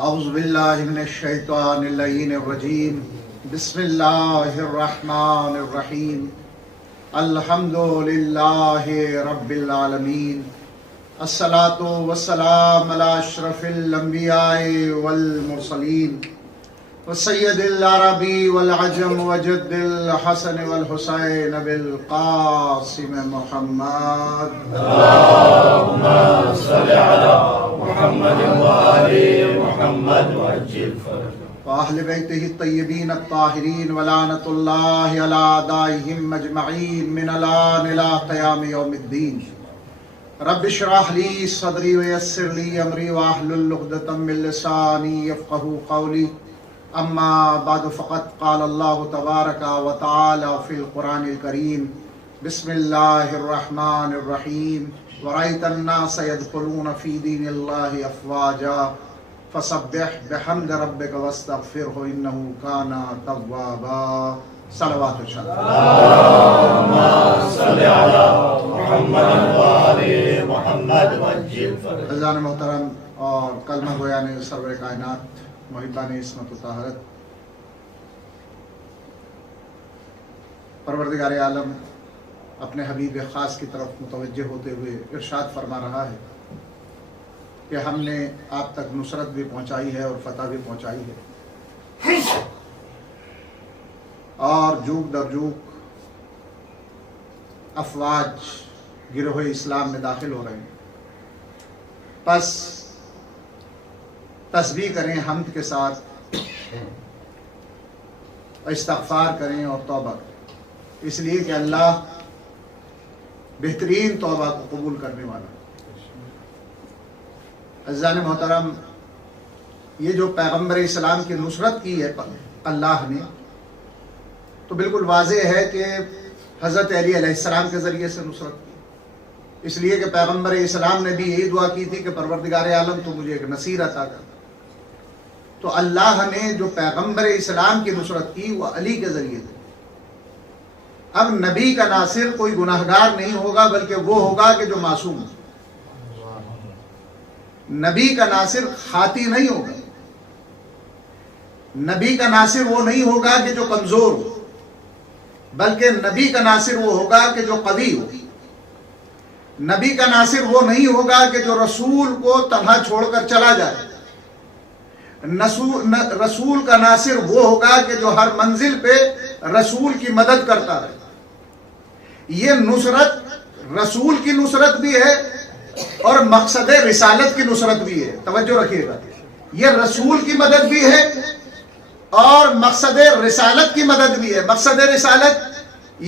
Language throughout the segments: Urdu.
اعوذ باللہ من الشیطان اللعین الرجیم بسم اللہ الرحمن الرحیم الحمد للہ رب العالمین الصلاۃ والسلام علی اشرف الانبیاء والمرسلین وسید العربی والعجم وجد الحسن والحسین بالقاسم محمد اللهم صل على محمد وآل محمد وعجل فرجهم وأهل بيته الطيبين الطاهرين ولعنة الله على أعدائهم أجمعين من الآن إلى قيام يوم الدين رب اشرح لي صدري ويسر لي أمري واحلل عقدة من لساني يفقهوا قولي أما بعد فقد قال الله تبارك وتعالى في القرآن الكريم بسم الله الرحمن الرحيم ورأيت الناس يدخلون في دين الله أفواجا فسبح بحمد ربك واستغفره إنه كان توابا صلوات الشهداء اللهم صل على محمد وآل محمد وعجل فرجهم عزیزان محترم اور کلمہ گویان سرور کائنات محبان عصمت و طہارت، پروردگار عالم اپنے حبیب خاص کی طرف متوجہ ہوتے ہوئے ارشاد فرما رہا ہے کہ ہم نے آپ تک نصرت بھی پہنچائی ہے اور فتح بھی پہنچائی ہے، اور جوک در جوک افواج گروہ اسلام میں داخل ہو رہے ہیں۔ پس تسبیح کریں حمد کے ساتھ، استغفار کریں اور توبہ کریں، اس لیے کہ اللہ بہترین توبہ کو قبول کرنے والا ہے۔ عزیزان محترم، یہ جو پیغمبر اسلام کی نصرت کی ہے اللہ نے، تو بالکل واضح ہے کہ حضرت علی علیہ السلام کے ذریعے سے نصرت کی، اس لیے کہ پیغمبر اسلام نے بھی یہی دعا کی تھی کہ پروردگار عالم تو مجھے ایک نصیر عطا کر۔ تو اللہ نے جو پیغمبر اسلام کی نصرت کی وہ علی کے ذریعے سے۔ اب نبی کا ناصر کوئی گناہگار نہیں ہوگا، بلکہ وہ ہوگا کہ جو معصوم ہو۔ نبی کا ناصر خاطی نہیں ہوگا، نبی کا ناصر وہ نہیں ہوگا کہ جو کمزور ہو، بلکہ نبی کا ناصر وہ ہوگا کہ جو قوی ہو۔ نبی کا ناصر وہ نہیں ہوگا کہ جو رسول کو تنہا چھوڑ کر چلا جائے۔ رسول کا ناصر وہ ہوگا کہ جو ہر منزل پہ رسول کی مدد کرتا رہے۔ یہ نصرت رسول کی نصرت بھی ہے اور مقصد رسالت کی نصرت بھی ہے، توجہ رکھیے گا۔ یہ رسول کی مدد بھی ہے اور مقصد رسالت کی مدد بھی ہے۔ مقصد رسالت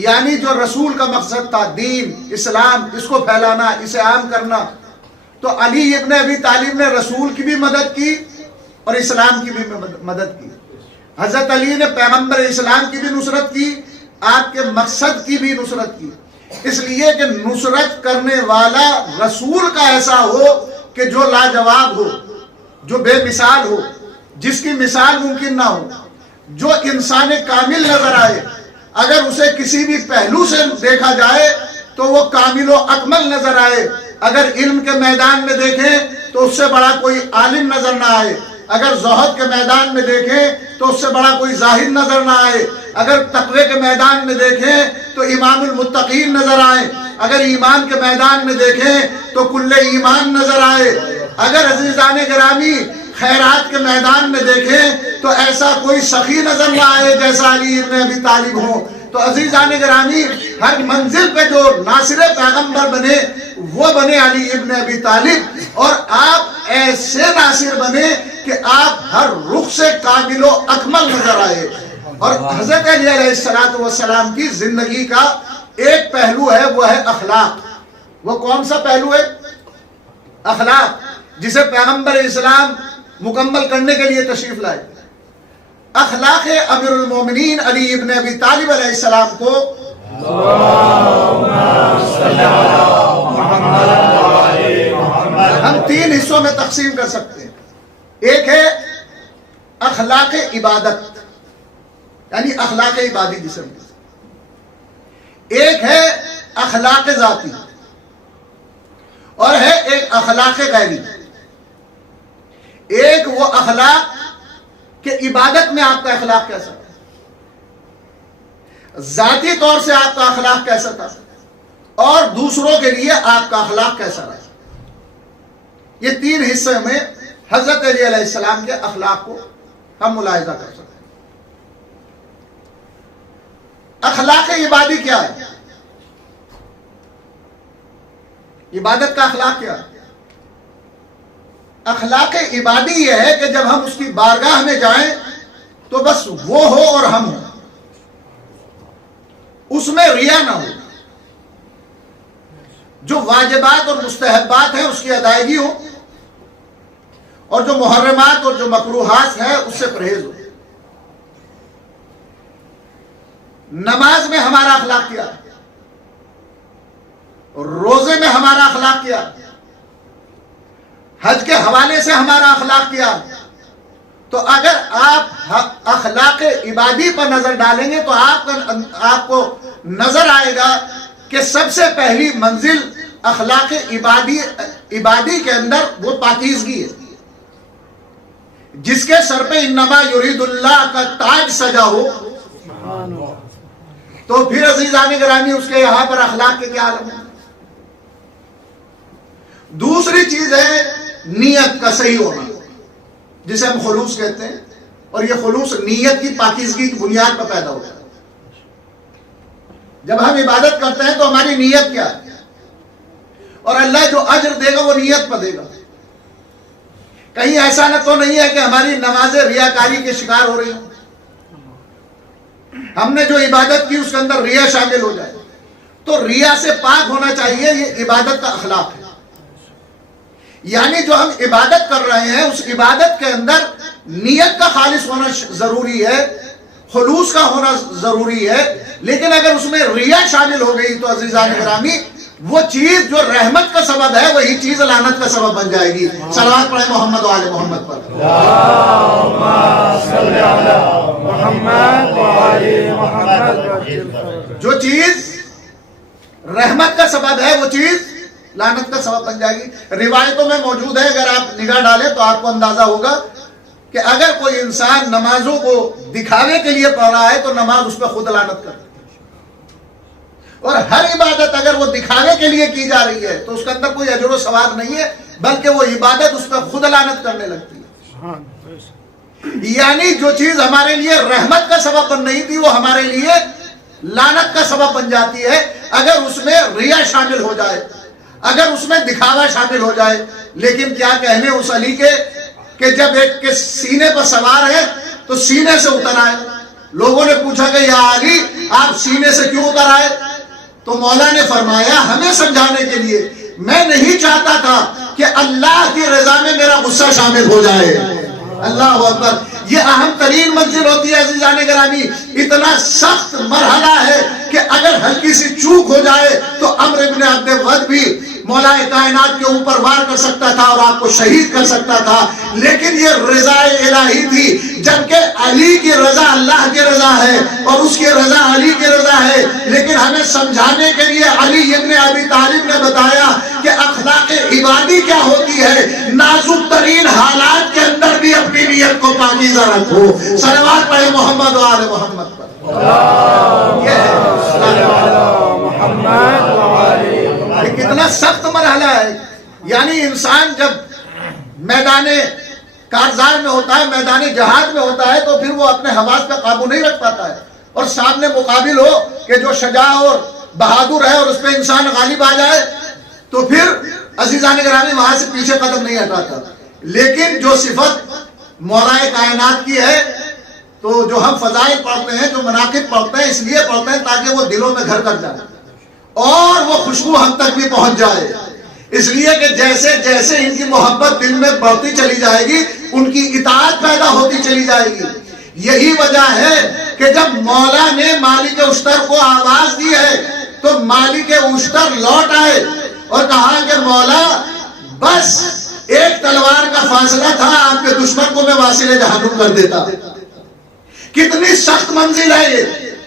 یعنی جو رسول کا مقصد تھا، دین اسلام، اس کو پھیلانا، اسے عام کرنا، تو علی ابن ابی طالب نے رسول کی بھی مدد کی اور اسلام کی بھی مدد کی۔ حضرت علی نے پیغمبر اسلام کی بھی نصرت کی، آپ کے مقصد کی بھی نصرت کی، اس لیے کہ نصرت کرنے والا رسول کا ایسا ہو کہ جو لاجواب ہو، جو بے مثال ہو، جس کی مثال ممکن نہ ہو، جو انسان کامل نظر آئے، اگر اسے کسی بھی پہلو سے دیکھا جائے تو وہ کامل و اکمل نظر آئے۔ اگر علم کے میدان میں دیکھیں تو اس سے بڑا کوئی عالم نظر نہ آئے، اگر زہد کے میدان میں دیکھیں تو اس سے بڑا کوئی زاہد نظر نہ آئے، اگر تقوی کے میدان میں دیکھیں تو امام المتقین نظر آئے، اگر ایمان کے میدان میں دیکھیں تو کل ایمان نظر آئے، اگر عزیزان گرامی خیرات کے میدان میں دیکھیں تو ایسا کوئی سخی نظر نہ آئے جیسا علی ابن ابی طالب ہوں۔ تو عزیزان گرامی، ہر منزل پہ جو ناصر پیغمبر بنے وہ بنے علی ابن ابی طالب، اور آپ ایسے ناصر بنے کہ آپ ہر رخ سے کامل و اکمل نظر آئے۔ اور حضرت علی علیہ السلام کی زندگی کا ایک پہلو ہے، وہ ہے اخلاق۔ وہ کون سا پہلو ہے؟ اخلاق، جسے پیغمبر اسلام مکمل کرنے کے لیے تشریف لائے۔ اخلاق امیر المومنین علی ابن ابی طالب علیہ السلام کو ہم تین حصوں میں تقسیم کر سکتے ہیں۔ ایک ہے اخلاق عبادت، یعنی اخلاق عبادی جسے، ایک ہے اخلاق ذاتی، اور ہے ایک اخلاق غیری۔ ایک وہ اخلاق کہ عبادت میں آپ کا اخلاق کیسا تھا، ذاتی طور سے آپ کا اخلاق کیسا تھا، اور دوسروں کے لیے آپ کا اخلاق کیسا رہا۔ یہ تین حصے میں حضرت علی علیہ السلام کے اخلاق کو ہم ملاحظہ کر سکتے ہیں۔ اخلاق عبادی کیا ہے؟ عبادت کا اخلاق کیا ہے؟ اخلاق عبادی یہ ہے کہ جب ہم اس کی بارگاہ میں جائیں تو بس وہ ہو اور ہم ہوں، اس میں ریا نہ ہو، جو واجبات اور مستحبات ہیں اس کی ادائیگی ہو، اور جو محرمات اور جو مکروہات ہیں اس سے پرہیز ہو۔ نماز میں ہمارا اخلاق کیا، روزے میں ہمارا اخلاق کیا، حج کے حوالے سے ہمارا اخلاق کیا۔ تو اگر آپ اخلاق عبادی پر نظر ڈالیں گے تو آپ کو نظر آئے گا کہ سب سے پہلی منزل اخلاق عبادی کے اندر وہ پاکیزگی ہے، جس کے سر پہ انما یرید اللہ کا تاج سجا ہو، تو پھر عزیزان گرامی اس کے یہاں پر اخلاق کے کیا عالم ہے۔ دوسری چیز ہے نیت کا صحیح ہونا، جسے ہم خلوص کہتے ہیں، اور یہ خلوص نیت کی پاکیزگی کی بنیاد پر پیدا ہوتا ہے۔ جب ہم عبادت کرتے ہیں تو ہماری نیت کیا ہے، اور اللہ جو اجر دے گا وہ نیت پر دے گا۔ کہیں ایسا نہ تو نہیں ہے کہ ہماری نمازیں ریاکاری کے شکار ہو رہی ہیں، ہم نے جو عبادت کی اس کے اندر ریا شامل ہو جائے۔ تو ریا سے پاک ہونا چاہیے، یہ عبادت کا اخلاق ہے۔ یعنی جو ہم عبادت کر رہے ہیں اس عبادت کے اندر نیت کا خالص ہونا ضروری ہے، خلوص کا ہونا ضروری ہے، لیکن اگر اس میں ریا شامل ہو گئی تو عزیزان گرامی وہ چیز جو رحمت کا سبب ہے وہی چیز لعنت کا سبب بن جائے گی۔ صلوات پڑھیں محمد و آل محمد پر۔ اللهم صل على محمد وآل محمد۔ جو چیز رحمت کا سبب ہے وہ چیز لعنت کا سبب بن جائے گی۔ روایتوں میں موجود ہے، اگر آپ نگاہ ڈالیں تو آپ کو اندازہ ہوگا کہ اگر کوئی انسان نمازوں کو دکھاوے کے لیے پڑھ رہا ہے تو نماز اس پہ خود لعنت کرتی ہے، اور ہر عبادت اگر وہ دکھاوے کے لیے کی جا رہی ہے تو اس کے اندر کوئی اجر و ثواب نہیں ہے، بلکہ وہ عبادت اس پہ خود لعنت کرنے لگتی ہے۔ یعنی جو چیز ہمارے لیے رحمت کا سبب بن رہی تھی وہ ہمارے لیے لعنت کا سبب بن جاتی ہے اگر اس میں ریا شامل ہو جائے، اگر اس میں دکھاوا شامل ہو جائے۔ لیکن کیا کہنے اس علی کے کہ جب ایک کے سینے پر سوار ہے تو سینے سے اتر آئے۔ لوگوں نے پوچھا کہ یا علی آپ سینے سے کیوں اتر آئے؟ تو مولا نے فرمایا ہمیں سمجھانے کے لیے، میں نہیں چاہتا تھا کہ اللہ کی رضا میں میرا غصہ شامل ہو جائے۔ اللہ اکبر۔ یہ اہم ترین منزل ہوتی ہے عزیزان گرامی۔ اتنا سخت مرحلہ ہے کہ اگر ہلکی سی چوک ہو جائے تو عمرو بن عبد ود بھی مولا کائنات کے اوپر وار کر سکتا تھا اور آپ کو شہید کر سکتا تھا، لیکن یہ رضا الہی تھی، جبکہ علی کی رضا اللہ کی رضا ہے اور اس کی رضا علی کی رضا ہے۔ لیکن ہمیں سمجھانے کے لیے علی ابن ابی طالب نے بتایا کہ اخلاق عبادی کیا ہوتی ہے۔ نازک ترین حالات کے اندر بھی اپنی نیت کو پاکیزہ رکھو۔ صلوات پڑھیں محمد و آل محمد پر۔ یہ کتنا سخت مرحلہ ہے۔ یعنی انسان جب میدان کارزار میں ہوتا ہے، میدان جہاد میں ہوتا ہے، تو پھر وہ اپنے حواس پہ قابو نہیں رکھ پاتا ہے، اور سامنے مقابل ہو کہ جو شجاع اور بہادر ہے اور اس پہ انسان غالب آ جائے تو پھر عزیزان گرامی وہاں سے پیچھے قدم نہیں ہٹاتا۔ لیکن جو صفت مولا کائنات کی ہے، تو جو ہم فضائل پڑھتے ہیں، جو مناقب پڑھتے ہیں، اس لیے پڑھتے ہیں تاکہ وہ دلوں میں گھر کر جائے اور وہ خوشبو ہم تک بھی پہنچ جائے۔ اس لیے کہ جیسے جیسے ان کی محبت دل میں بڑھتی چلی جائے گی ان کی اطاعت پیدا ہوتی چلی جائے گی۔ یہی وجہ ہے کہ جب مولا نے مالک اشتر کو آواز دی ہے تو مالک اشتر لوٹ آئے اور کہا کہ مولا بس ایک تلوار کا فاصلہ تھا، آپ کے دشمن کو میں واصل جہنم کر دیتا۔ کتنی سخت منزل ہے یہ،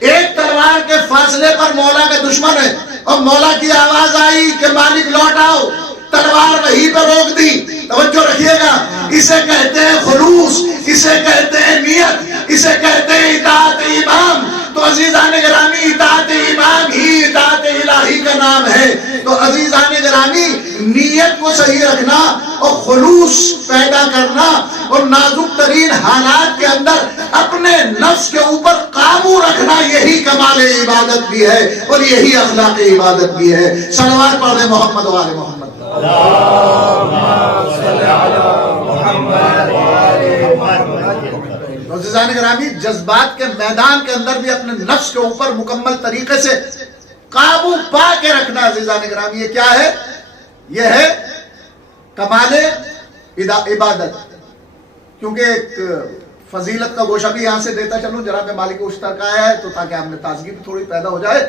ایک تلوار کے فاصلے پر مولا کا دشمن ہے اور مولا کی آواز آئی کہ مالک لوٹ آؤ۔ تلوار وہیں پہ روک دی. توجہ رکھیے گا, اسے کہتے ہیں خلوص, اسے کہتے ہیں نیت, اسے کہتے ہیں اطاعت امام. تو عزیزان گرامی, اطاعت امام ہی اطاعت الہی کا نام ہے. تو عزیزان گرامی, نیت کو صحیح رکھنا اور خلوص پیدا کرنا اور نازک ترین حالات کے اندر اپنے نفس کے اوپر قابو رکھنا, یہی کمال عبادت بھی ہے اور یہی اخلاق عبادت بھی ہے. صلوات پڑھ دیں محمد و آل محمد. عزیزان گرامی, جذبات کے میدان کے اندر بھی اپنے نفس کے اوپر مکمل طریقے سے قابو پا کے رکھنا. عزیزان گرامی, یہ کیا ہے؟ یہ ہے کمال عبادت. کیونکہ ایک فضیلت کا گوشہ بھی یہاں سے دیتا چلوں, جناب مالک اشتر کا آیا ہے تو تاکہ ہم نے تازگی بھی تھوڑی پیدا ہو جائے.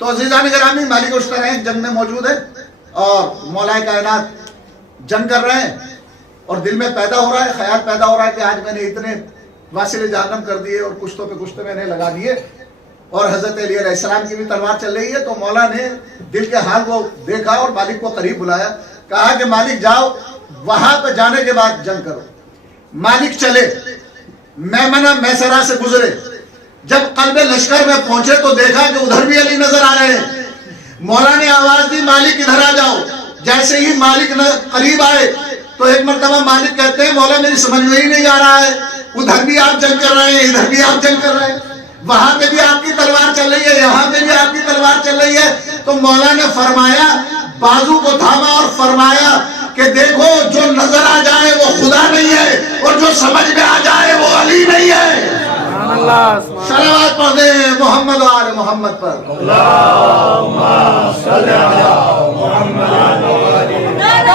تو عزیزان گرامی, مالک اشتر ہیں, جنگ میں موجود ہے اور مولا کائنات جنگ کر رہے ہیں اور دل میں پیدا ہو رہا ہے, خیال پیدا ہو رہا ہے کہ آج میں نے اتنے واصل جہنم کر دیے اور کشتوں پہ کشتے میں نے لگا دیے, اور حضرت علی علیہ السلام کی بھی تلوار چل رہی ہے. تو مولا نے دل کے حال کو دیکھا اور مالک کو قریب بلایا, کہا کہ مالک جاؤ, وہاں پہ جانے کے بعد جنگ کرو. مالک چلے, میمنہ میسرہ سے گزرے, جب قلب لشکر میں پہنچے تو دیکھا کہ ادھر بھی علی نظر آ رہے ہیں. مولا نے آواز دی, مالک ادھر آ جاؤ. جیسے ہی مالک قریب آئے تو ایک مرتبہ مالک کہتے ہیں, مولا میری سمجھ میں ہی نہیں آ رہا ہے, ادھر بھی آپ جنگ کر رہے ہیں, ادھر بھی آپ جنگ کر رہے ہیں, وہاں پہ بھی آپ کی تلوار چل رہی ہے, یہاں پہ بھی آپ کی تلوار چل رہی ہے. تو مولا نے فرمایا, بازو کو تھاما اور فرمایا کہ دیکھو, جو نظر آ جائے وہ خدا نہیں ہے اور جو سمجھ میں آ جائے وہ علی نہیں ہے. صلوات پڑھ دیں محمد و آل محمد پر. اللہم صلی علی محمد و آل محمد.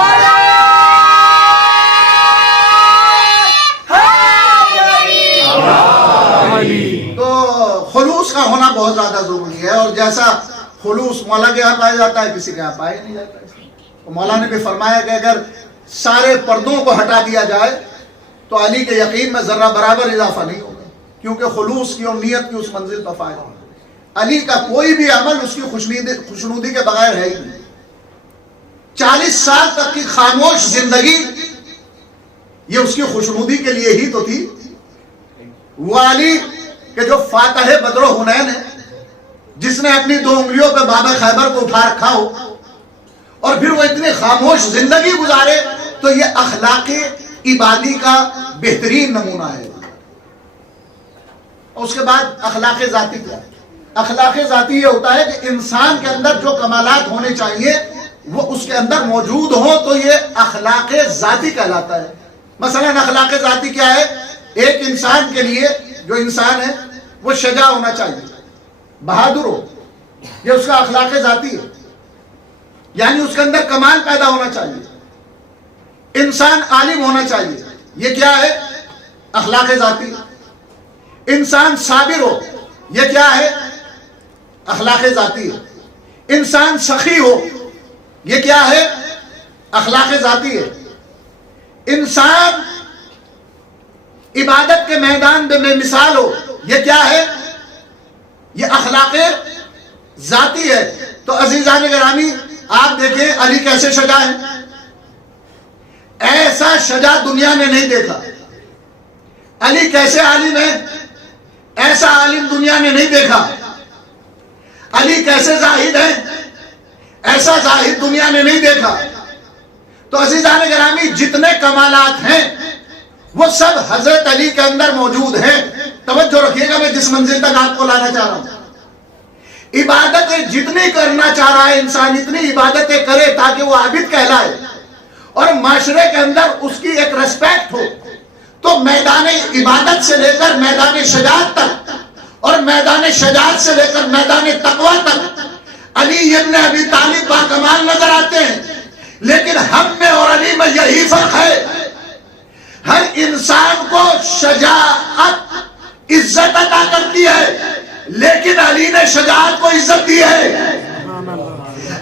تو خلوص کا ہونا بہت زیادہ ضروری ہے, اور جیسا خلوص مولا کے یہاں پایا جاتا ہے کسی کے یہاں پایا نہیں جاتا. مولا نے بھی فرمایا کہ اگر سارے پردوں کو ہٹا دیا جائے تو علی کے یقین میں ذرہ برابر اضافہ نہیں ہوگا, کیونکہ خلوص کی اور نیت کی اس منزل پر فائدہ ہوگا. علی کا کوئی بھی عمل اس کی خوشنودی کے بغیر ہے ہی نہیں. 40 سال تک کی خاموش زندگی یہ اس کی خوشنودی کے لیے ہی تو تھی. وہ علی کہ جو فاتح بدر و حنین ہے, جس نے اپنی 2 انگلیوں پہ باب خیبر کو اٹھا رکھا ہو, اور پھر وہ اتنی خاموش زندگی گزارے, تو یہ اخلاق عبادی کا بہترین نمونہ ہے. اس کے بعد اخلاق ذاتی کیا ہے؟ اخلاق ذاتی یہ ہوتا ہے کہ انسان کے اندر جو کمالات ہونے چاہیے وہ اس کے اندر موجود ہوں, تو یہ اخلاق ذاتی کہلاتا ہے. مثلا اخلاق ذاتی کیا ہے؟ ایک انسان کے لیے, جو انسان ہے وہ شجاع ہونا چاہیے, بہادر ہو, یہ اس کا اخلاق ذاتی ہے, یعنی اس کے اندر کمال پیدا ہونا چاہیے. انسان عالم ہونا چاہیے, یہ کیا ہے؟ اخلاق ذاتی. انسان صابر ہو, یہ کیا ہے؟ اخلاق ذاتی ہے. انسان سخی ہو, یہ کیا ہے؟ اخلاق ذاتی ہے. انسان عبادت کے میدان میں مثال ہو, یہ کیا ہے؟ یہ اخلاق ذاتی ہے. تو عزیزان گرامی, آپ دیکھیں علی کیسے شجاع ہے. ایسا شجاع دنیا نے نہیں دیکھا. علی کیسے عالم ہے, ایسا عالم دنیا نے نہیں دیکھا. علی کیسے زاہد ہے, ایسا زاہد دنیا نے نہیں دیکھا. تو عزیزان گرامی, جتنے کمالات ہیں وہ سب حضرت علی کے اندر موجود ہیں. توجہ رکھیے گا, میں جس منزل تک آپ کو لانا چاہ رہا ہوں. عبادتیں جتنی کرنا چاہ رہا ہے انسان, اتنی عبادتیں کرے تاکہ وہ عابد کہلائے اور معاشرے کے اندر اس کی ایک ریسپیکٹ ہو. تو میدان عبادت سے لے کر میدان شجاعت تک, اور میدان شجاعت سے لے کر میدان تقوی تک علی ابن ابی طالب با کمال نظر آتے ہیں. لیکن ہم میں اور علی میں یہی فرق ہے, ہر انسان کو شجاعت عزت عطا کرتی ہے, لیکن علی نے شجاعت کو عزت دی ہے.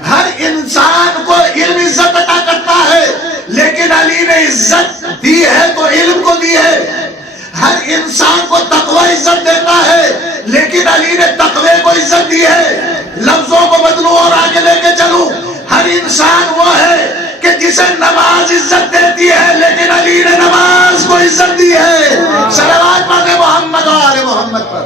ہر انسان کو علم عزت عطا کرتا ہے, لیکن علی نے عزت دی ہے تو علم کو دی ہے. ہر انسان کو تقوی عزت دیتا ہے, لیکن علی نے تقوی کو عزت دی ہے. لفظوں کو بدلوں اور آگے لے کے چلوں, ہر انسان وہ ہے کہ جسے نماز عزت دیتی ہے، لیکن علی نے نماز کو عزت دی ہے۔ صلوات پڑھیں محمد و آل محمد پر۔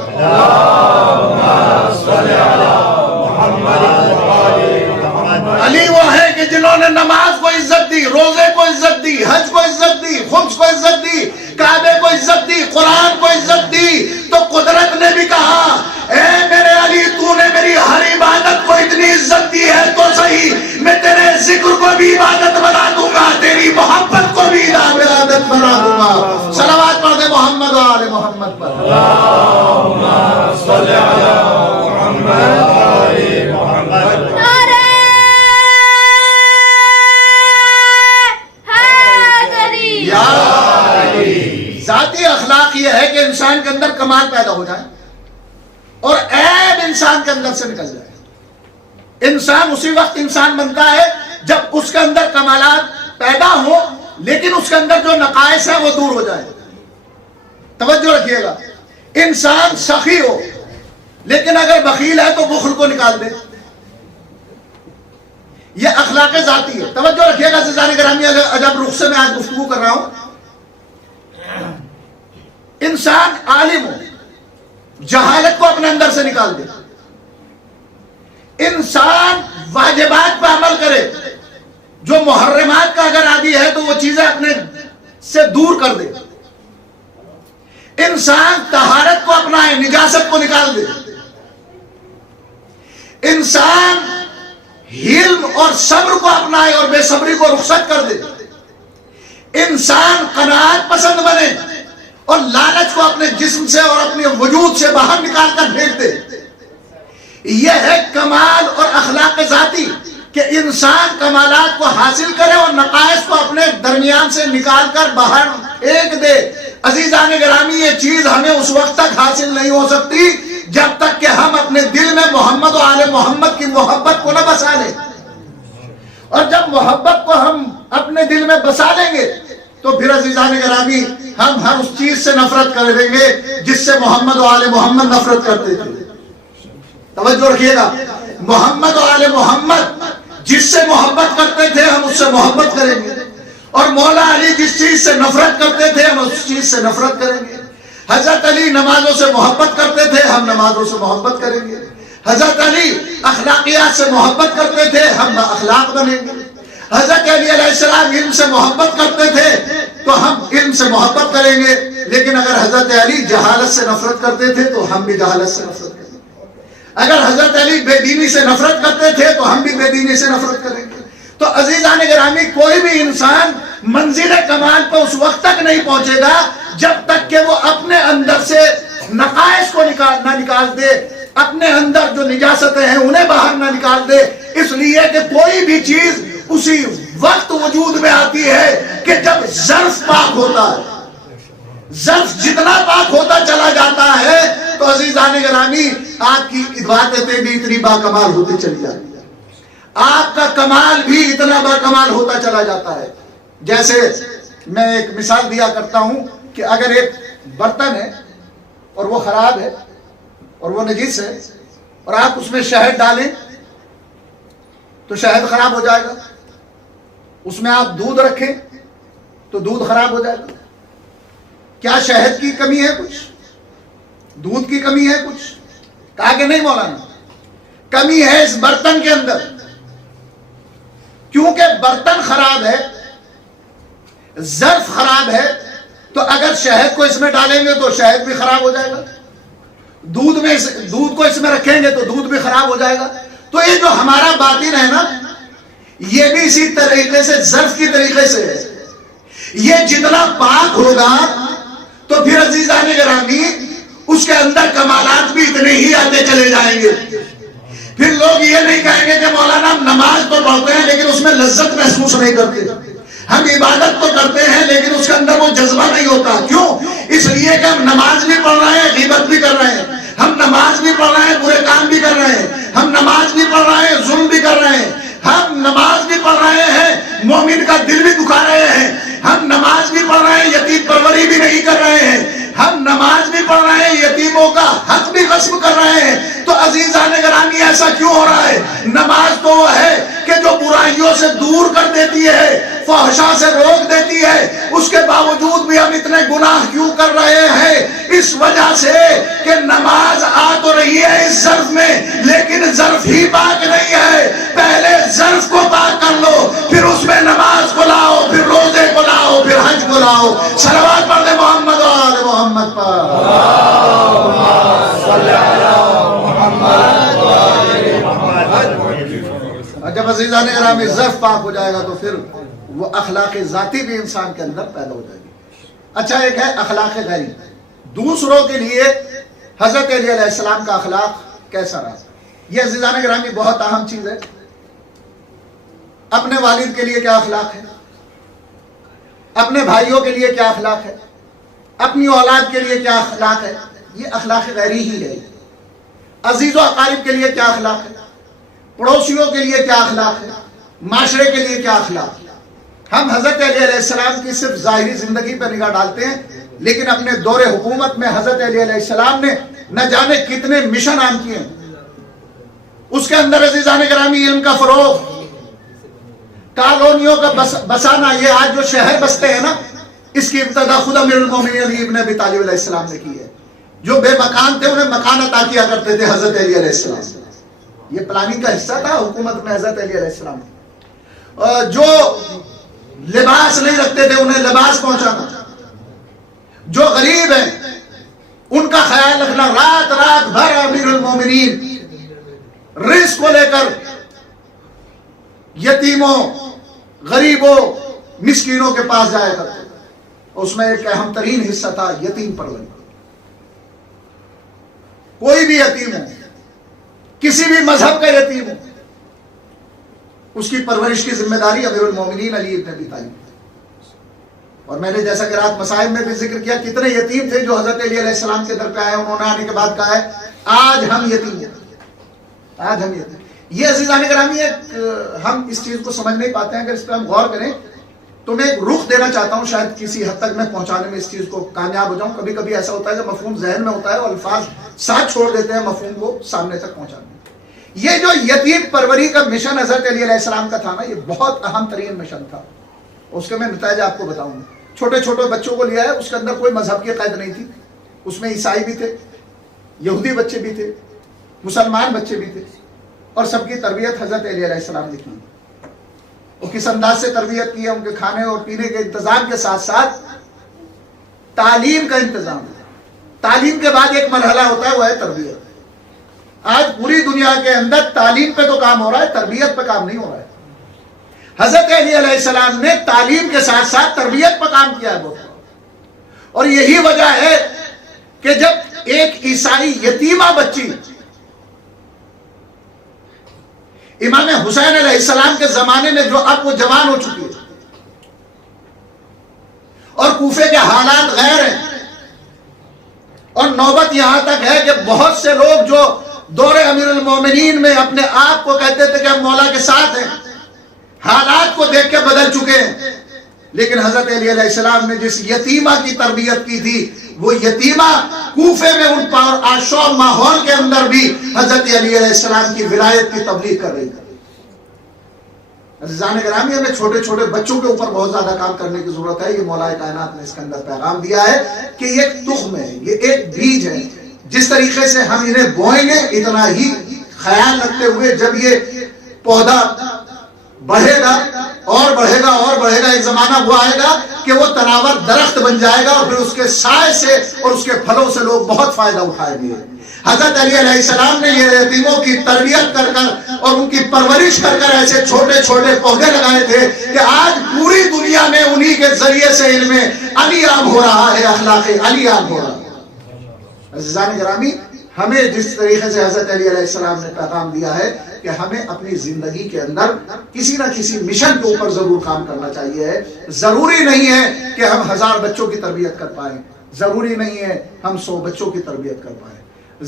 علی وہ ہے کہ جنہوں نے نماز کو عزت دی، روزے کو عزت دی، حج کو عزت دی، خمس کو عزت دی، کعبے کو عزت دی، قرآن کو عزت دی۔ تو قدرت نے بھی کہا اے میرے علی، تو نے میری ہر عبادت کو اتنی عزت دی ہے تو صحیح، میں تیرے ذکر کو بھی عبادت بنا دوں گا، تیری محبت کو بھی عبادت بنا دوں گا۔ صلوات پڑھ دے محمد و آل محمد پر۔ اللہم صلی علی محمد و آل محمد۔ ذاتی اخلاق یہ ہے کہ انسان کے اندر کمال پیدا ہو جائے اور عیب انسان کے اندر سے نکل جائے۔ انسان اسی وقت انسان بنتا ہے جب اس کے اندر کمالات پیدا ہو، لیکن اس کے اندر جو نقائص ہے وہ دور ہو جائے۔ توجہ رکھیے گا، انسان سخی ہو لیکن اگر بخیل ہے تو بخل کو نکال دے، یہ اخلاق ذاتی ہے۔ توجہ رکھیے گا عزیزان گرامی، جب رخ سے میں آج گفتگو کر رہا ہوں، انسان عالم ہو، جہالت کو اپنے اندر سے نکال دے، انسان واجبات پہ عمل کرے، جو محرمات کا اگر عادی ہے تو وہ چیزیں اپنے سے دور کر دے، انسان طہارت کو اپنائے، نجاست کو نکال دے، انسان حلم اور صبر کو اپنائے اور بے صبری کو رخصت کر دے، انسان قناعت پسند بنے اور لالچ کو اپنے جسم سے اور اپنے وجود سے باہر نکال کر پھینک دے۔ یہ ہے کمال اور اخلاق ذاتی، کہ انسان کمالات کو حاصل کرے اور نقائص کو اپنے درمیان سے نکال کر باہر پھینک دے۔ عزیزان گرامی، یہ چیز ہمیں اس وقت تک حاصل نہیں ہو سکتی جب تک کہ ہم اپنے دل میں محمد و آل محمد کی محبت کو نہ بسا لیں، اور جب محبت کو ہم اپنے دل میں بسا لیں گے تو پھر عزیزان گرامی ہم ہر اس چیز سے نفرت کر دیں گے جس سے محمد و آل محمد نفرت کرتے تھے۔ توجہ رکھیے گا، محمد و آل محمد جس سے محبت کرتے تھے ہم اس سے محبت کریں گے، اور مولا علی جس چیز سے نفرت کرتے تھے ہم اس چیز سے نفرت کریں گے۔ حضرت علی نمازوں سے محبت کرتے تھے، ہم نمازوں سے محبت کریں گے۔ حضرت علی اخلاقیات سے محبت کرتے تھے، ہم اخلاق بنیں گے۔ حضرت علی علیہ السلام علم سے محبت کرتے تھے تو ہم علم سے محبت کریں گے، لیکن اگر حضرت علی جہالت سے نفرت کرتے تھے تو ہم بھی جہالت سے نفرت کریں گے۔ اگر حضرت علی بے دینی سے نفرت کرتے تھے تو ہم بھی بے دینی سے نفرت کریں گے۔ تو عزیزان گرامی، کوئی بھی انسان منزل کمال پہ اس وقت تک نہیں پہنچے گا جب تک کہ وہ اپنے اندر سے نقائص کو نہ نکال دے، اپنے اندر جو نجاستیں ہیں انہیں باہر نہ نکال دے۔ اس لیے کہ کوئی بھی چیز اسی وقت وجود میں آتی ہے کہ جب ظرف پاک ہوتا ہے۔ ظرف جتنا پاک ہوتا چلا جاتا ہے تو عزیزان گرامی آپ کی عبادتیں بھی اتنی باکمال ہوتی چلی جاتی ہیں، آپ کا کمال بھی اتنا باکمال ہوتا چلا جاتا ہے۔ جیسے میں ایک مثال دیا کرتا ہوں کہ اگر ایک برتن ہے اور وہ خراب ہے اور وہ نجس ہے اور آپ اس میں شہد ڈالیں تو شہد خراب ہو جائے گا، اس میں آپ دودھ رکھیں تو دودھ خراب ہو جائے گا۔ کیا شہد کی کمی ہے کچھ؟ دودھ کی کمی ہے کچھ؟ کہا کہ نہیں مولانا، کمی ہے اس برتن کے اندر، کیونکہ برتن خراب ہے، ظرف خراب ہے، تو اگر شہد کو اس میں ڈالیں گے تو شہد بھی خراب ہو جائے گا، دودھ کو اس میں رکھیں گے تو دودھ بھی خراب ہو جائے گا۔ تو یہ جو ہمارا باطن ہے نا، یہ بھی اسی طریقے سے ظرف کی طریقے سے ہے۔ یہ جتنا پاک ہوگا تو پھر عزیزان گرامی اس کے اندر کمالات بھی اتنے ہی آتے چلے جائیں گے۔ پھر لوگ یہ نہیں کہیں گے کہ مولانا ہم نماز تو پڑھتے ہیں لیکن اس میں لذت محسوس نہیں کرتے، ہم عبادت تو کرتے ہیں لیکن اس کے اندر وہ جذبہ نہیں ہوتا۔ کیوں؟ اس لیے کہ ہم نماز بھی پڑھ رہے ہیں، غیبت بھی کر رہے ہیں، ہم نماز بھی پڑھ رہے ہیں، برے کام بھی کر رہے ہیں، ہم نماز بھی پڑھ رہے ہیں، ظلم بھی کر رہے ہیں، ہم نماز بھی پڑھ رہے ہیں، مومن کا دل بھی دکھا رہے ہیں، ہم نماز بھی پڑھ رہے ہیں، یتیم پروری بھی نہیں کر رہے ہیں، ہم نماز بھی پڑھ رہے ہیں، یتیموں کا حق بھی غصب کر رہے ہیں، تو عزیزان گرامی ایسا کیوں ہو رہا ہے؟ نماز تو وہ ہے کہ جو برائیوں سے دور کر دیتی ہے، فحشاء سے روک دیتی ہے، اس کے باوجود بھی ہم اتنے گناہ کیوں کر رہے ہیں؟ اس وجہ سے کہ نماز آ تو رہی ہے اس ظرف میں، لیکن ظرف ہی پاک نہیں ہے۔ پہلے ظرف کو پاک کر لو، پھر اس میں نماز کو لاؤ، پھر روزے کو لاؤ، پھر حج کو لاؤ۔ صلوات پڑھ دے محمد و آل محمد پر۔ اور جب عزیزان گرامی ظرف پاک ہو جائے گا تو پھر وہ اخلاق ذاتی بھی انسان کے اندر پیدا ہو جائے گی۔ اچھا، ایک ہے اخلاق غیری، دوسروں کے لیے حضرت علی علیہ السلام کا اخلاق کیسا رہا؟ یہ عزیزان گرامی بہت اہم چیز ہے۔ اپنے والد کے لیے کیا اخلاق ہے، اپنے بھائیوں کے لیے کیا اخلاق ہے، اپنی اولاد کے لیے کیا اخلاق ہے، یہ اخلاق غیری ہی ہے۔ عزیز و اقارب کے لیے کیا اخلاق ہے، پڑوسیوں کے لیے کیا اخلاق ہے، معاشرے کے لیے کیا اخلاق ہے۔ ہم حضرت علی علیہ السلام کی صرف ظاہری زندگی پر نگاہ ڈالتے ہیں، لیکن اپنے دور حکومت میں حضرت علی علیہ السلام نے نہ جانے کتنے مشن عام کیے ہیں۔ اس کے اندر عزیزان گرامی علم کا فروغ، کالونیوں کا بسانا، یہ آج جو شہر بستے ہیں نا، اس کی ابتدا خود امیر المومنین علی ابن ابی طالب علیہ السلام نے کی ہے۔ جو بے مکان تھے انہیں مکان عطا کیا کرتے تھے حضرت علی علیہ السلام۔ یہ پلاننگ کا حصہ تھا حکومت میں حضرت علی علیہ السلام۔ جو لباس نہیں رکھتے تھے انہیں لباس پہنچانا، جو غریب ہیں ان کا خیال رکھنا، رات رات بھر امیر المومنین رزق کو لے کر یتیموں، غریبوں، مسکینوں کے پاس جایا کرتے۔ اس میں ایک اہم ترین حصہ تھا یتیم پروری۔ کوئی بھی یتیم ہو، کسی بھی مذہب کا یتیم ہو، اس کی پرورش کی ذمہ داری امیر المومنین علی ابن ابی طالب۔ اور میں نے جیسا کہ رات مسائل میں بھی ذکر کیا، کتنے یتیم تھے جو حضرت علی علیہ السلام کے در پہ آئے، انہوں نے آنے کے بعد کہا ہے آج ہم یتیم ہیں، آج ہم یتیم۔ یہ عزیزان گرامی ہم اس چیز کو سمجھ نہیں پاتے ہیں۔ اگر اس پہ ہم غور کریں تو میں ایک رخ دینا چاہتا ہوں، شاید کسی حد تک میں پہنچانے میں اس چیز کو کامیاب ہو جاؤں۔ کبھی کبھی ایسا ہوتا ہے کہ مفہوم ذہن میں ہوتا ہے اور الفاظ ساتھ چھوڑ دیتے ہیں مفہوم کو سامنے تک پہنچانے میں۔ یہ جو یتیم پروری کا مشن حضرت علی علیہ السلام کا تھا نا، یہ بہت اہم ترین مشن تھا۔ اس کے میں نتائج آپ کو بتاؤں گا۔ چھوٹے چھوٹے بچوں کو لیا ہے، اس کے اندر کوئی مذہب کی قید نہیں تھی، اس میں عیسائی بھی تھے، یہودی بچے بھی تھے، مسلمان بچے بھی تھے، اور سب کی تربیت حضرت علی علیہ السلام نے کی۔ وہ کس انداز سے تربیت کی ہے، ان کے کھانے اور پینے کے انتظام کے ساتھ ساتھ تعلیم کا انتظام ہے۔ تعلیم کے بعد ایک مرحلہ ہوتا ہے، وہ ہے تربیت۔ آج پوری دنیا کے اندر تعلیم پہ تو کام ہو رہا ہے، تربیت پہ کام نہیں ہو رہا ہے۔ حضرت علی علیہ السلام نے تعلیم کے ساتھ ساتھ تربیت پہ کام کیا ہے بہت۔ اور یہی وجہ ہے کہ جب ایک عیسائی یتیمہ بچی امام حسین علیہ السلام کے زمانے میں، جو اب وہ جوان ہو چکی ہے اور کوفے کے حالات غیر ہیں، اور نوبت یہاں تک ہے کہ بہت سے لوگ جو دور امیر المومنین میں اپنے آپ کو کہتے تھے کہ ہم مولا کے ساتھ ہیں، حالات کو دیکھ کے بدل چکے ہیں۔ لیکن حضرت علی علیہ السلام نے جس یتیمہ کی تربیت کی تھی، وہ یتیمہ کوفے میں ان پر آشوب ماحول کے اندر بھی حضرت علی علیہ السلام کی ولایت کی تبلیغ کر رہی تھی۔ عزیزان گرامی، ہمیں چھوٹے چھوٹے بچوں کے اوپر بہت زیادہ کام کرنے کی ضرورت ہے۔ یہ مولا کائنات نے اس کے اندر پیغام دیا ہے کہ یہ ایک تخم ہے، یہ ایک بیج ہے۔ جس طریقے سے ہم انہیں بوئیں گے، اتنا ہی خیال رکھتے ہوئے جب یہ پودا بڑھے گا اور بڑھے گا اور بڑھے گا، ایک زمانہ وہ آئے گا کہ وہ تناور درخت بن جائے گا، اور پھر اس کے سائے سے اور اس کے پھلوں سے لوگ بہت فائدہ اٹھائیں گے۔ حضرت علی علیہ السلام نے یہ یتیموں کی تربیت کر کر اور ان کی پرورش کر کر ایسے چھوٹے چھوٹے پودے لگائے تھے کہ آج پوری دنیا میں انہی کے ذریعے سے علم علی عام ہو رہا ہے، اخلاق علی عام ہو رہا ہے۔ عزیزان گرامی، ہمیں جس طریقے سے حضرت علی علیہ السلام نے پیغام دیا ہے کہ ہمیں اپنی زندگی کے اندر کسی نہ کسی مشن کے اوپر ضرور کام کرنا چاہیے۔ ضروری نہیں ہے کہ ہم 1000 بچوں کی تربیت کر پائیں، ضروری نہیں ہے ہم 100 بچوں کی تربیت کر پائیں،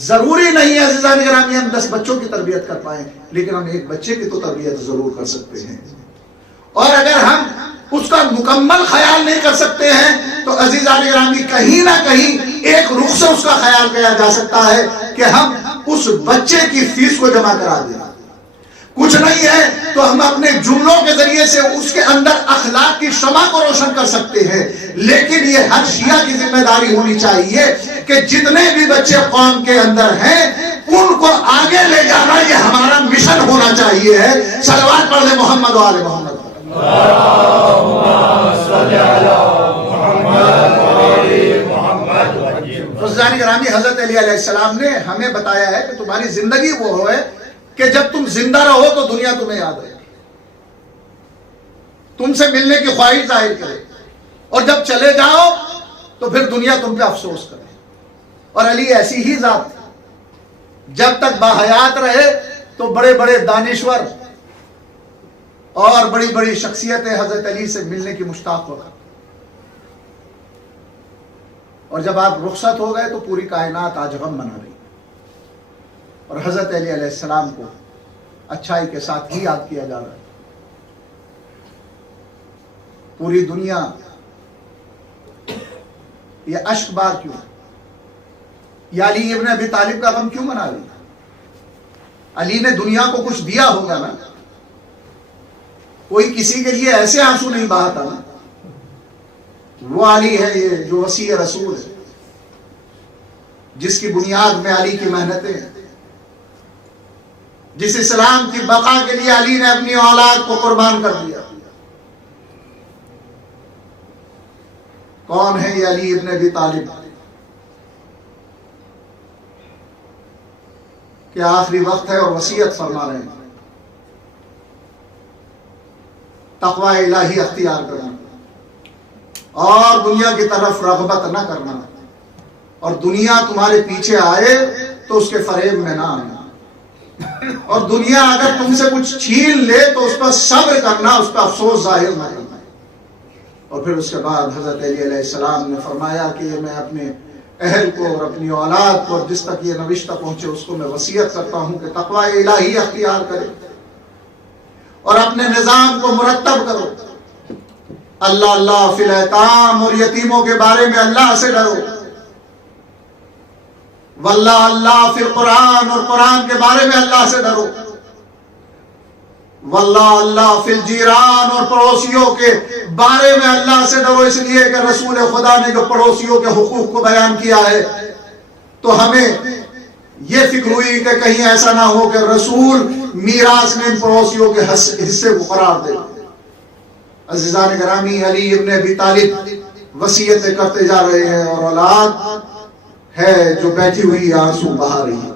ضروری نہیں ہے عزیزان گرامی ہم 10 بچوں کی تربیت کر پائیں، لیکن ہم ایک بچے کی تو تربیت ضرور کر سکتے ہیں۔ اور اگر ہم اس کا مکمل خیال نہیں کر سکتے ہیں تو عزیزان گرامی کہیں نہ کہیں ایک رخ سے اس کا خیال کیا جا سکتا ہے کہ ہم اس بچے کی فیس کو جمع کرا دیں. کچھ نہیں ہے تو ہم اپنے جملوں کے ذریعے سے اس کے اندر اخلاق کی شمع کو روشن کر سکتے ہیں. لیکن یہ ہر شیعہ کی ذمہ داری ہونی چاہیے کہ جتنے بھی بچے قوم کے اندر ہیں ان کو آگے لے جانا یہ ہمارا مشن ہونا چاہیے ہے. صلوات پڑھ لیں محمد و آل محمد. عزیزان گرامی حضرت علی علیہ السلام نے ہمیں بتایا ہے کہ تمہاری زندگی وہ ہے کہ جب تم زندہ رہو تو دنیا تمہیں یاد رہے گی, تم سے ملنے کی خواہش ظاہر کرے, اور جب چلے جاؤ تو پھر دنیا تم پہ افسوس کرے. اور علی ایسی ہی ذات تھی, جب تک باحیات رہے تو بڑے بڑے دانشور اور بڑی بڑی شخصیتیں حضرت علی سے ملنے کی مشتاق ہو گئے, اور جب آپ رخصت ہو گئے تو پوری کائنات آج غم منا رہی, اور حضرت علی علیہ السلام کو اچھائی کے ساتھ ہی یاد کیا جا رہا ہے. پوری دنیا یہ اشک بار کیوں, یا علی ابن ابی طالب کا غم کیوں منا رہی؟ علی نے دنیا کو کچھ دیا ہوگا نا, کوئی کسی کے لیے ایسے آنسو نہیں بہاتا نا. وہ علی ہے یہ جو وسیع رسول ہے, جس کی بنیاد میں علی کی محنتیں ہیں, جس اسلام کی بقا کے لیے علی نے اپنی اولاد کو قربان کر دیا. کون ہے یہ علی ابن ابی طالب کہ آخری وقت ہے اور وصیت فرما رہے ہیں تقوی الہی اختیار کرنا اور دنیا کی طرف رغبت نہ کرنا, اور دنیا تمہارے پیچھے آئے تو اس کے فریب میں نہ آنا, اور دنیا اگر تم سے کچھ چھین لے تو اس پر صبر کرنا, اس پر افسوس ظاہر نہ کرنا. اور پھر اس کے بعد حضرت علی علیہ السلام نے فرمایا کہ میں اپنے اہل کو اور اپنی اولاد کو جس تک یہ نوشتہ پہنچے اس کو میں وصیت کرتا ہوں کہ تقوی الہی اختیار کرے اور اپنے نظام کو مرتب کرو. اللہ اللہ فی الیتام, اور یتیموں کے بارے میں اللہ سے ڈرو. واللہ اللہ فی القرآن, اور قرآن کے بارے میں اللہ سے ڈرو. واللہ اللہ فی الجیران, اور پڑوسیوں کے بارے میں اللہ سے ڈرو, اس لیے کہ رسول خدا نے جو پڑوسیوں کے حقوق کو بیان کیا ہے تو ہمیں یہ فکر ہوئی کہ کہیں ایسا نہ ہو کہ رسول میراث میں ان پڑوسیوں کے حصے کو قرار دے. عزیزان گرامی, علی ابن ابی طالب وصیتیں کرتے جا رہے ہیں اور اولاد ہے جو بیٹھی ہوئی آنسو بہا رہی ہے.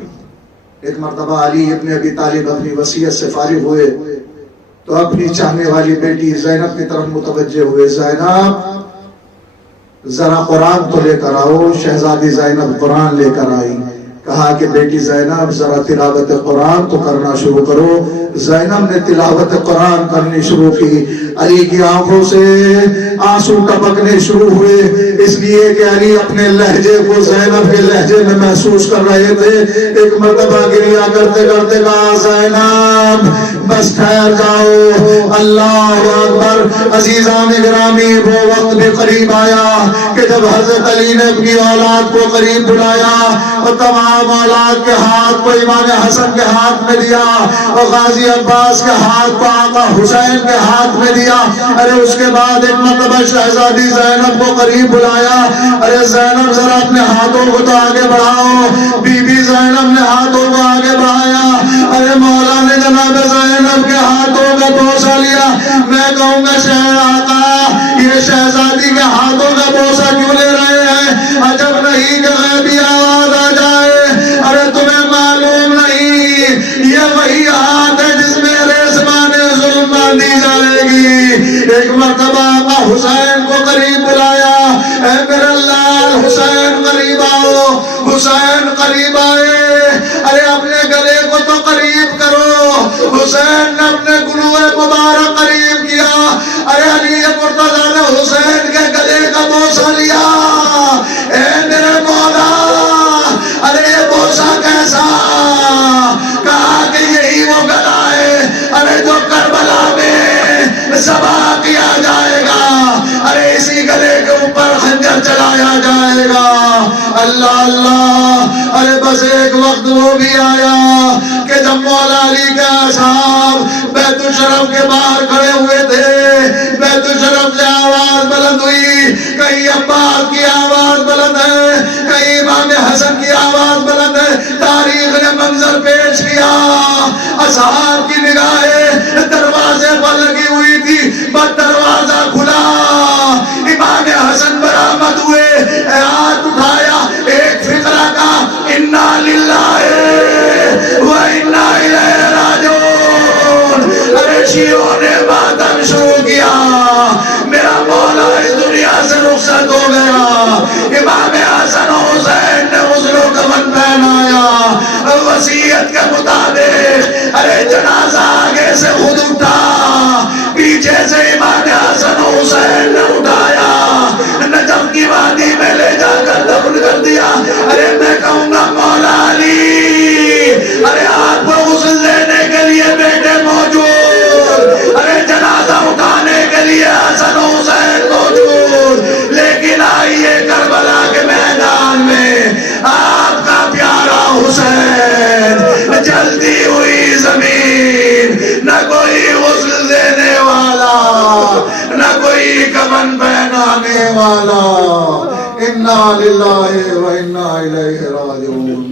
ایک مرتبہ علی ابن ابی طالب اپنی وصیت سے فارغ ہوئے تو اپنی چاہنے والی بیٹی زینب کی طرف متوجہ ہوئے. زینب ذرا قرآن تو لے کر آؤ. شہزادی زینب قرآن لے کر آئی. کہا کہ بیٹی زینب ذرا تلاوت قرآن تو کرنا شروع کرو. زینب نے تلاوت قرآن کرنی شروع کی. علی کی آنکھوں سے آنسو ٹپکنے شروع ہوئے, اس لیے کہ علی اپنے لہجے کو زینب کے لہجے میں محسوس کر رہے تھے. ایک مرتبہ گریا کرتے کرتے کہا زینب بس ٹھہر جاؤ. اللہ اکبر. عزیزان گرامی, وہ وقت بھی قریب آیا کہ جب حضرت علی نے اپنی اولاد کو قریب بلایا اور تمام اولاد کے ہاتھ کو امام حسن کے ہاتھ میں دیا اور غازی عباس کے ہاتھ کو آقا حسین کے ہاتھ میں دیا. ارے اس کے بعد ایک مرتبہ شہزادی زینب کو قریب بلایا. ارے زینب ذرا اپنے ہاتھوں کو تو آگے بڑھاؤ. بی بی زینب نے ہاتھوں کو آگے بڑھایا. ارے مولا نے جناب زینب کے ہاتھوں کا بوسہ لیا. میں کہوں گا شہر آقا یہ شہزادی کے ہاتھوں کا بوسہ کیوں لے رہے ہیں؟ عجب نہیں کہ غیبی آواز آ جائے. ارے تمہیں معلوم نہیں یہ وہی ہاتھ ہے جس میں ریشمان ظلم باندھی جائے گی. ایک مرتبہ آقا حسین کو قریب بلایا. اے میرا لال حسین قریب آؤ. حسین قریب آئے. ارے اپنے گلے کو تو قریب کرو. حسین نے اپنے گلوئے مبارک قریب کیا. ارے علی مرتضیٰ نے حسین کے گلے کا بوسہ لیا. اے میرے مولا, ارے یہ بوسہ کیسا؟ کہا کہ یہی وہ گلا ہے ارے جو کربلا میں ذبح کیا جائے گا. جائے گا. اللہ اللہ. ارے بس ایک وقت وہ بھی آیا کہ جب مولا علی کے اصحاب بیت الشرف کے باہر کھڑے ہوئے تھے, بیت الشرف سے آواز بلند ہوئی, کہیں عباس کی آواز بلند ہے, کہیں امام حسن کی آواز بلند ہے. تاریخ نے منظر پیش کیا, اصحاب کی نگاہیں دروازے پر لگی ہوئی تھی, بس دروازہ کھلا, امام حسن برآمد ہوئے, ہاتھ اٹھایا, ایک فقرہ کا انا للہ و انا الیہ راجعون. ارے شیعوں نے ماتم شروع کیا, میرا مولا اس دنیا سے رخصت ہو گیا. امام حسن و حسین نے غسل و کفن پہنایا وصیت کے مطابق. ارے جنازہ آگے سے خود اٹھا, پیچھے سے امام حسن و حسین نے اٹھایا, نجف کی وادی میں لے جا کر دفن کر دیا. ارے میں کہوں گا مولا علی, ارے آپ کو غسل دینے کے لیے بیٹے موجود, ارے جنازہ اٹھانے کے لیے حسن و حسین موجود, لیکن آئیے کربلا کے میدان میں آپ کا پیارا حسین, جلتی ہوئی زمین, نہ کوئی غسل دینے والا, نہ کوئی کفن پہنانے والا. انا للہ و انا الیہ راجعون.